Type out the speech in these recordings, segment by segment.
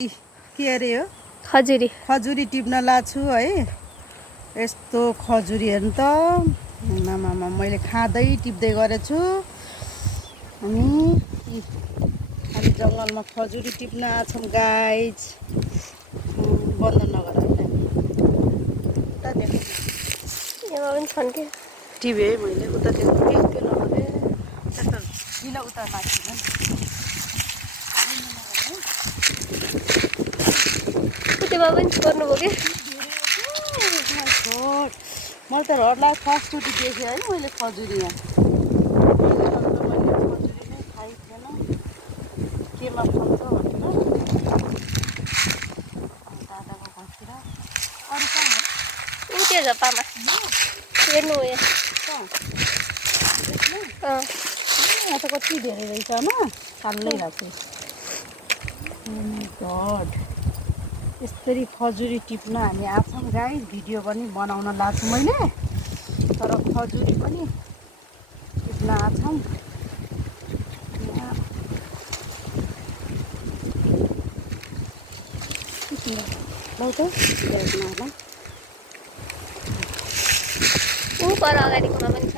के अरे हो खजुरी टिप्न लाछु है। यस्तो खजुरी हेर्नु त मामा मैले खाँदै टिप्दै गरेछु। अनि हामी जङ्गलमा खजुरी टिप्न आछौँ गाइज। बन्द नगर उता देख्नु टिपे मैले उता देख्नु त्यो नगरे त्यस्तो किन उता माथि मैले त रडलाई फर्स्टचोटि देखेँ है मैले खजुरी यहाँ। मैले खजुरी नै खाइ थिएन केमा फल्छ भनेर दादाको घरतिर। अरू कहाँ उठ्यो झपामा हेर्नु यहाँ त कति धेरै रहेछ न खाल्लै भएको गड। यसरी खजुरी टिप्न हामी आछौँ गाइस। भिडियो पनि बनाउन लाग्छु मैले, तर खजुरी पनि टिप्न आछौँ। लौ त ब्यागमा होला पर अगाडिकोमा पनि छ।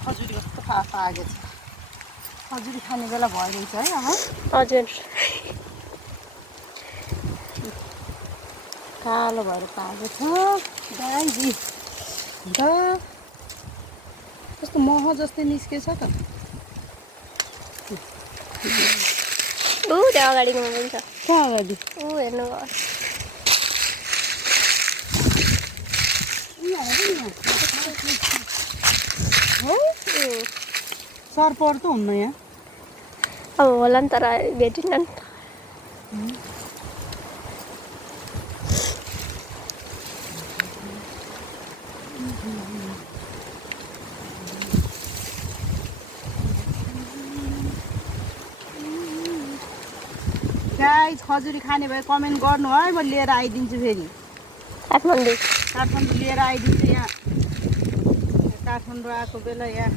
खजुरी कस्तो फाफा आएको छ। खजुरी खाने बेला भइरहेछ है अब। हजुर कालो भएर पाएको छ गाईजी। अन्त कस्तो मह जस्तै निस्केछ त। त्यहाँ अगाडिकोमा पनि छ। कहाँ अगाडि हेर्नु सर्पहरू त हुन्न यहाँ। अब होला नि तर भेटिनन्। गाइस खजुरी खाने भए कमेन्ट गर्नु है, म लिएर आइदिन्छु। फेरि काठमाडौँ लिएर आइदिन्छु। यहाँ काठमाडौँ आएको बेला यहाँ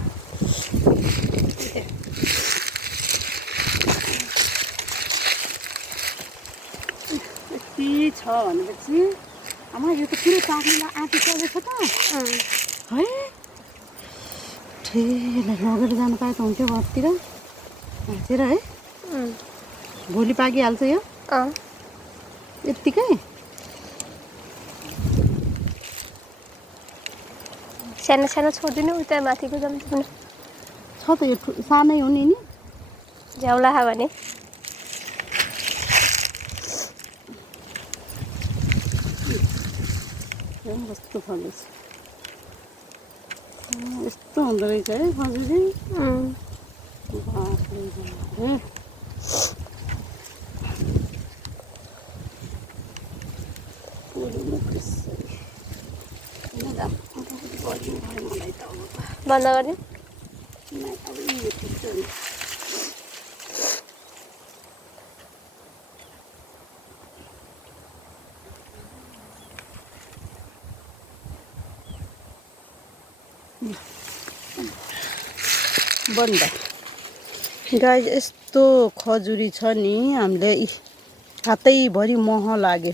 यति छ भनेपछि आमा यो त पुरै पाक्नुलाई आँटिसकेको छ त है। ठेला लगेर जानु पाए त हुन्थ्यो घरतिर हाँसेर है। भोलि पाकिहाल्छ यो यत्तिकै। सानो सानो छोडिदिनु उता माथिको जम्नु छ त यो सानै हो नि झ्याउला भने। कस्तो फल्दैछ यस्तो हुँदो रहेछ है खजुरी। बन्द गरिदिउँ। बन्द गाइस। यस्तो खजुरी छ नि हामीले हातैभरि मह लाग्यो।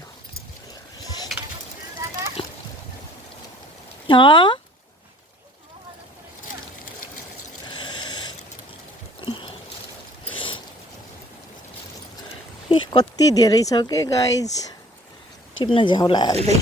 कति धेरै छ के गाइस। टिप्न झ्याउ लाग्दै